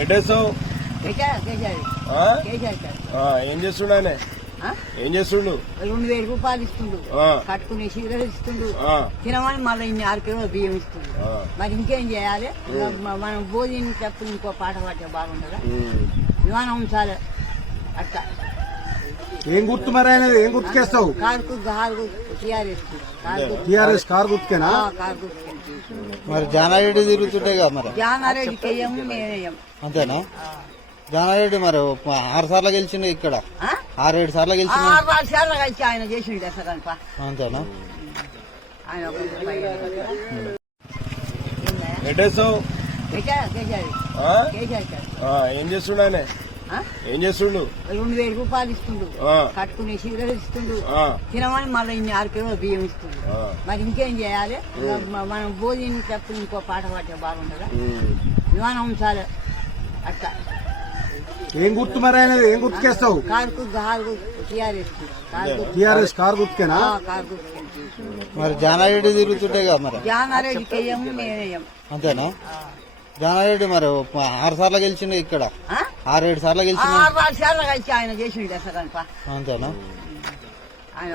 ఎట్టేస్తావు ఏం చేస్తుండనే ఆ? ఏం చేస్తుండు? రెండు వేల రూపాయలు ఇస్తుండు. కట్టుకునే సిగరెట్ ఇస్తుండు. తినమని మళ్ళీ ఇన్ని ఆరు కిలోల బియ్యం ఇస్తుండు. మరి ఇంకేం చేయాలి? మనం భోజనం తప్పుడు ఇంకో పాట పాడితే బాగుంటుందా ఉమ్. విమానం ఉంచాలి. అట్లా ఏం గుర్తు మరి ఆయన ఏం గుర్తుకేస్తావు? టీఆర్ఎస్ కారు గుర్తుకేనా? కారు మరి జానారెడ్డి తిరుగుతుంటే కదా మరి. మేమేయం అంతేనా? జానారెడ్డి మరి ఆరు సార్లు గెలిచిండు ఇక్కడ. ఆరేడు సార్లు గెలిచిండు. ఆరు ఆరు సార్లు కలిసి ఆయన చేసిండు అసలు కనుక అంతేనా? ఏం చేస్తుండనే ఆ? ఏం చేస్తుండు? రెండు వేల రూపాయలు ఇస్తుండు. కట్టుకునే సిగరెట్ ఇస్తుండు. తినమని మళ్ళీ ఇన్ని ఆరు కిలోల బియ్యం ఇస్తుండు. మరి ఇంకేం చేయాలి? మనం భోజనం తప్పుడు ఇంకో పాట పాడితే బాగుంటుందా. విమానం ఉంచాలి. అట్లా ఏం గుర్తు మరి ఆయన ఏం గుర్తుకేస్తావు? కారుకు car TRS car TRS car గుర్తుకేనా? మరి జానారెడ్డి తిరుగుతుంటే కదా మరి మేమేయం అంతేనా? జానారెడ్డి మరి ఆరు సార్లు గెలిచిండు ఇక్కడ. ఆరేడు సార్లు గెలిచిండు. ఆరు ఆరు సార్లు కలిసి ఆయన చేసిండు అంతేనా? ఆయన?